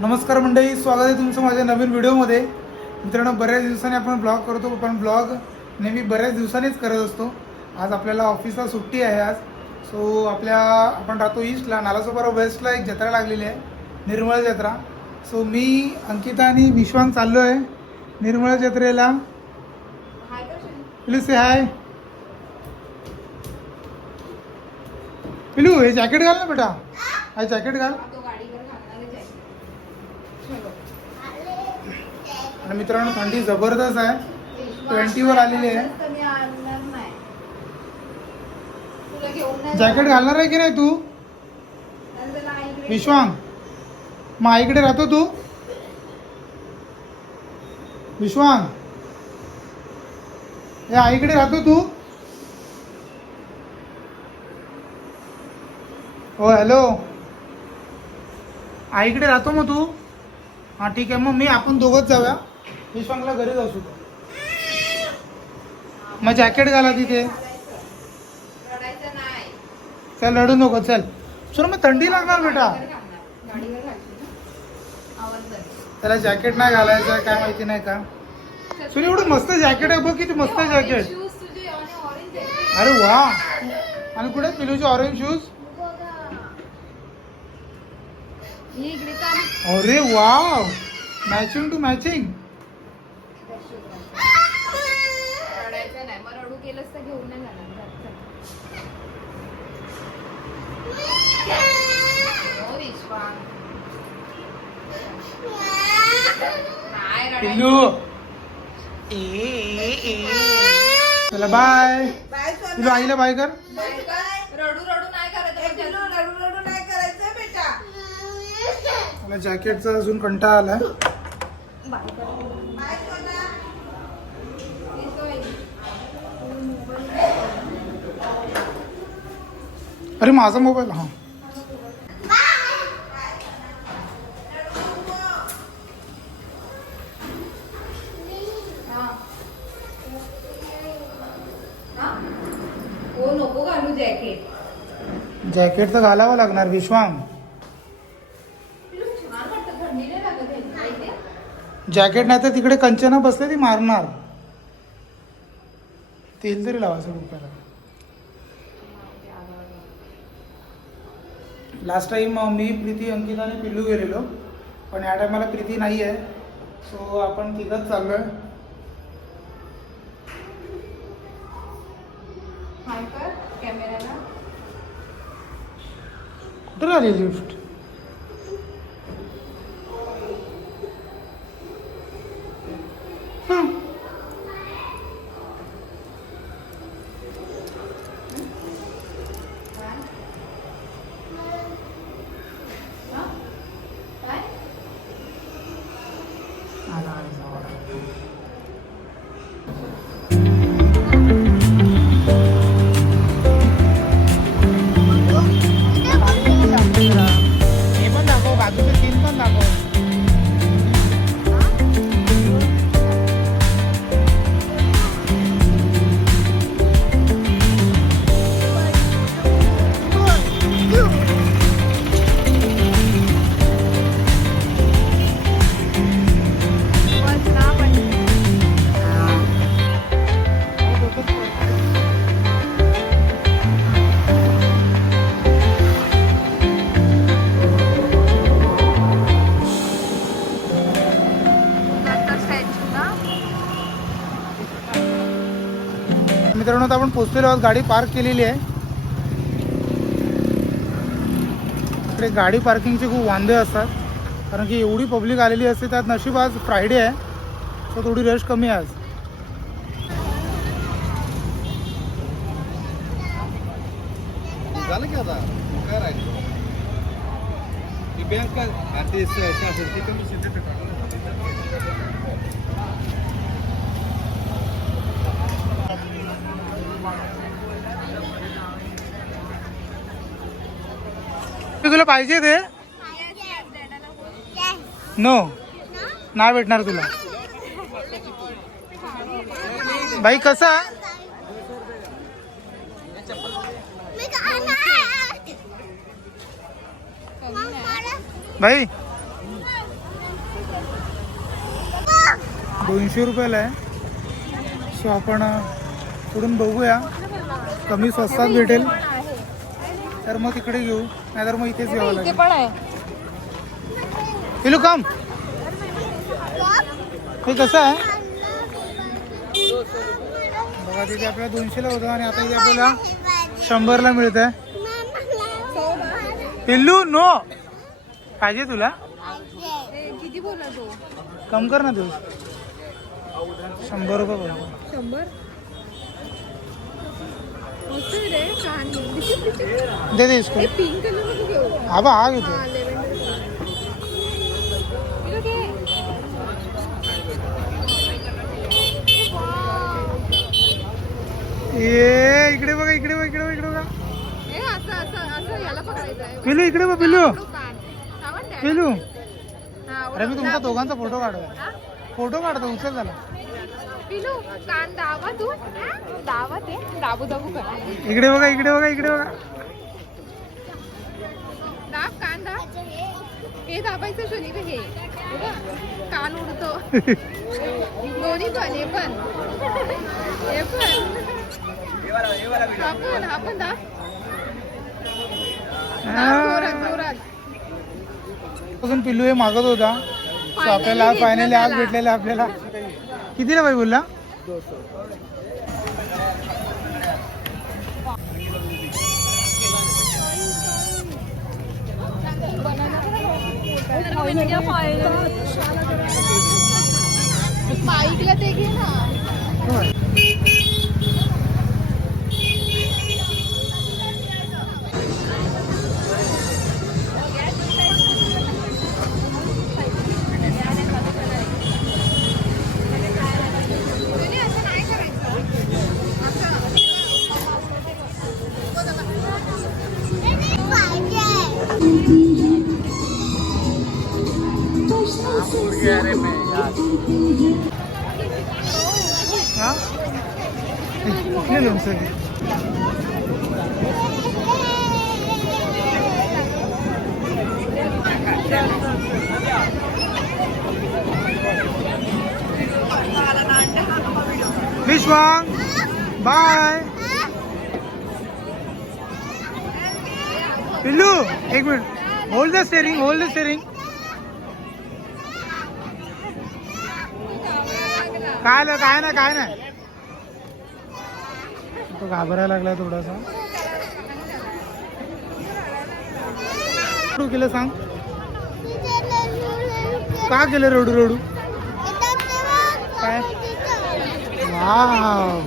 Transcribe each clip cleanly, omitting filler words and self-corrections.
नमस्कार मंडळी, स्वागत आहे तुमचं माझ्या नवीन व्हिडिओमध्ये. मित्रांनो, बऱ्याच दिवसांनी आपण ब्लॉग करतो, पण ब्लॉग नेहमी बऱ्याच दिवसांनीच करत असतो. आज आपल्याला ऑफिसला सुट्टी आहे आज. सो आपण राहतो ईस्टला, नालासोपारा वेस्टला एक जत्रा लागलेली आहे, निर्मळ जत्रा. सो मी, अंकिता आणि विश्वांग चाललो आहे निर्मळ जत्रेला. पिलू से हाय. पिलू, हे जॅकेट घाल ना बेटा, हा जॅकेट घाल. आणि मित्रांनो, थंडी जबरदस्त आहे, 20वर आलेली आहे. जॅकेट घालणार आहे की नाही तू विश्वांग? मग आईकडे राहतो तू विश्वांग? हे आईकडे राहतो तू? हो हॅलो, आईकडे राहतो मग तू? हां ठीक आहे, मग आपण दोघंच जाऊया, विश्वांगला घरी जाऊ शकतो. मग जॅकेट घाला तिथे. चल रडू नको, चल चल, मग थंडी लागणार बेटा. त्याला जॅकेट नाही घालायचं काय माहिती नाही का? सुन, एवढं मस्त जॅकेट आहे बघ, किती मस्त जॅकेट. अरे वा. आणि कुठे पिलूचे ऑरेंज शूज? अरे वाव, मॅचिंग टू मॅचिंग. पिल्लू चला बाय. पिल्लू आईला बाय कर. रडू नाही करायचं बेटा. मला जॅकेटचा अजून कंटाळा आला. अरे माझा मोबाईल. हा नको घालू जॅकेट. जॅकेट तर घालावं लागणार विश्वांग. जॅकेट नाही तर तिकडे कंचना बसले, ती मारणार. तेल तरी लावायचं डोक्याला. लास्ट टाइम मी, प्रीती, अंकिता आणि पिल्लू गेलेलो, पण या टायमाला प्रीती नाही आहे. सो आपण तिघंच चाललोय. कुठं आली लिफ्ट? मित्रांनो, आता आपण पोहोचलेलो आहोत. गाडी पार्क केलेली आहे इकडे. गाडी पार्किंगचे खूप वांदे असतात, कारण की एवढी पब्लिक आलेली असते. त्यात नशीब आज फ्रायडे आहे, तर थोडी रश कमी आहे आज. झालं की आता काय राहिलं? बँक तुला पाहिजे ते? नो, नाही भेटणार तुला. भाई कसा? भाई 200 रुपयाला आहे. सो आपण पुढून बघूया कमी स्वस्तात भेटेल तर मग तिकडे घेऊ, नाहीतर मग इथेच घ्यावं लागेल. पण आहे पिलू कम. हे कसं आहे बघा, तिथे आपल्याला 200ला होतं आणि आता इथे आपल्याला 100ला मिळत आहे. पिल्लू नो पाहिजे तुला, किती बोला तो कम कर ना तू. 100 रुपये बोल. 100 दे दे इसको. पिंक कलर मध्ये घेऊ. हा बा हा घेतो. ये इकडे बघा, इकडे बघा, इकडे बघा, इकडे बघा. पिलू इकडे बघ, पिलू पिलू. अरे मी तुमचा दोघांचा फोटो काढतो, फोटो काढतो, उचल झाला. पिलू कान दावा तू दावा ते दाबू दाबू कर. इकडे बघा, इकडे बघा, इकडे बघा. दाब कान दाब. हे दाबायचं शोनी हे बघा, कान उडतो. दोन्ही पण हे पण हा पण दाब. अजून पिल्लू हे मागत होता. So आपल्याला फायनली आज भेटलेला आपल्याला. कितीला बाई बोलला? 200. बाईकला ते घे ना. हाँ कितने लोग से विश्वांग बाय. पिल्लू एक minute, hold the steering, hold the steering. काय ना काय नाही. तो घाबरायला लागला थोडासा. रडू केलं सांग, का केलं रडू रडू? काय वाव.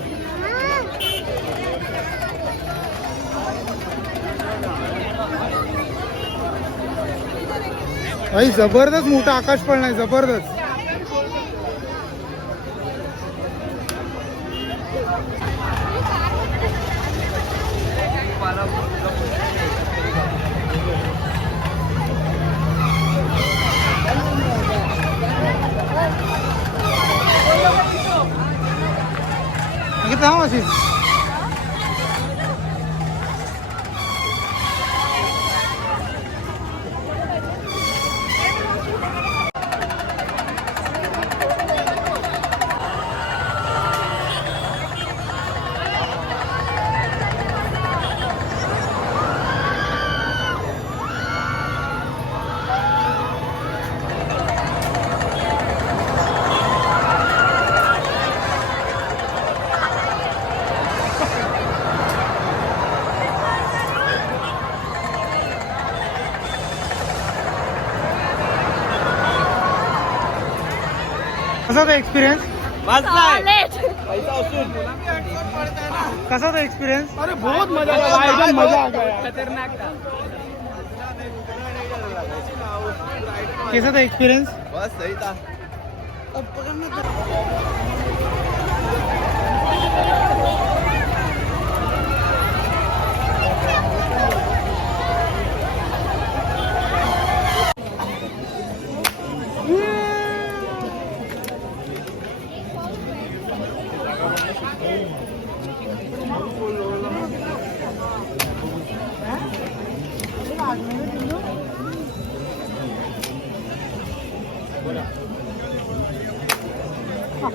भाई जबरदस्त मोठा आकाश पण नाही, जबरदस्त. किती मासी कसा होता एक्सपिरियन्स? कसा होता एक्सपिरियन्स? अरे बहुत मजा आया, एकदम मजा आ गया, खतरनाक था. कैसा था एक्सपीरियंस? बस सही था. तुला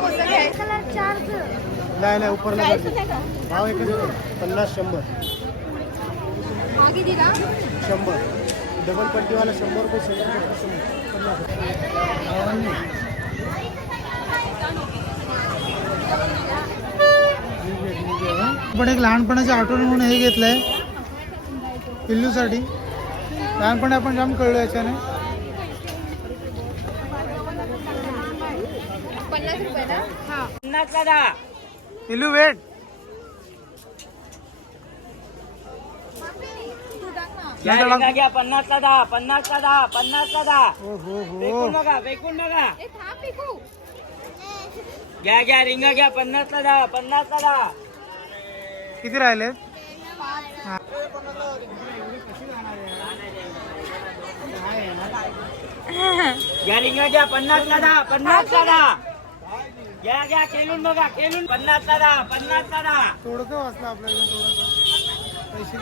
कोणतं घ्यायचं? नाही नाही उपरला घ्यायचं नाही का? भाव एकच आहे. 50-100 हा किती का? 100 डबल पट्टीवाला 100 रुपये सेंटर 50. पण एक लहानपणाची आठवण म्हणून हे घेतलंय पिल्लूसाठी. लहानपणी आपण जाम कळलो याच्याने. 50 रुपये ना? हा. पिल्लू वेट. तू टाक ना. घ्या 50ला 10, 50ला 10, 50ला 10. हो हो वेकून बघा, वेकून बघा. ए थांब पिकू. घ्या रिंगा घ्या 50ला 10, 50ला 10. किती राहिले? घ्या रिंगा घ्या 50ला 10, 50ला 10. घ्या केलून बघा, केलून 50ला 10, 50ला 10. थोडंसं वाचलं आपल्याला थोडंसं पैसे.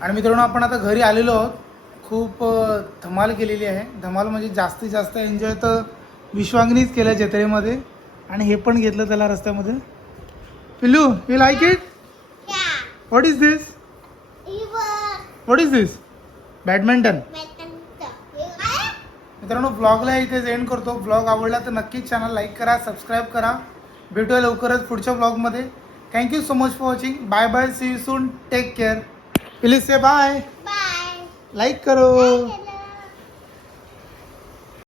आणि मित्रांनो आपण आता घरी आलेलो आहोत. खूप धमाल केलेली आहे. धमाल म्हणजे जास्तीत जास्त एन्जॉय तर विश्वांगनीच केलं जत्रेमध्ये. आणि हे पण घेतलं त्याला रस्त्यामध्ये. पिल्लू you like it? What is this? What is this? Badminton. मित्रांनो ब्लॉगला इथेच एंड करतो. ब्लॉग आवडला तर नक्कीच चॅनल लाईक करा, सबस्क्राईब करा. भेटूया लवकरच पुढच्या ब्लॉगमध्ये. Thank you so much for watching. Bye bye. See you soon. Take care. Please say bye. Like करो.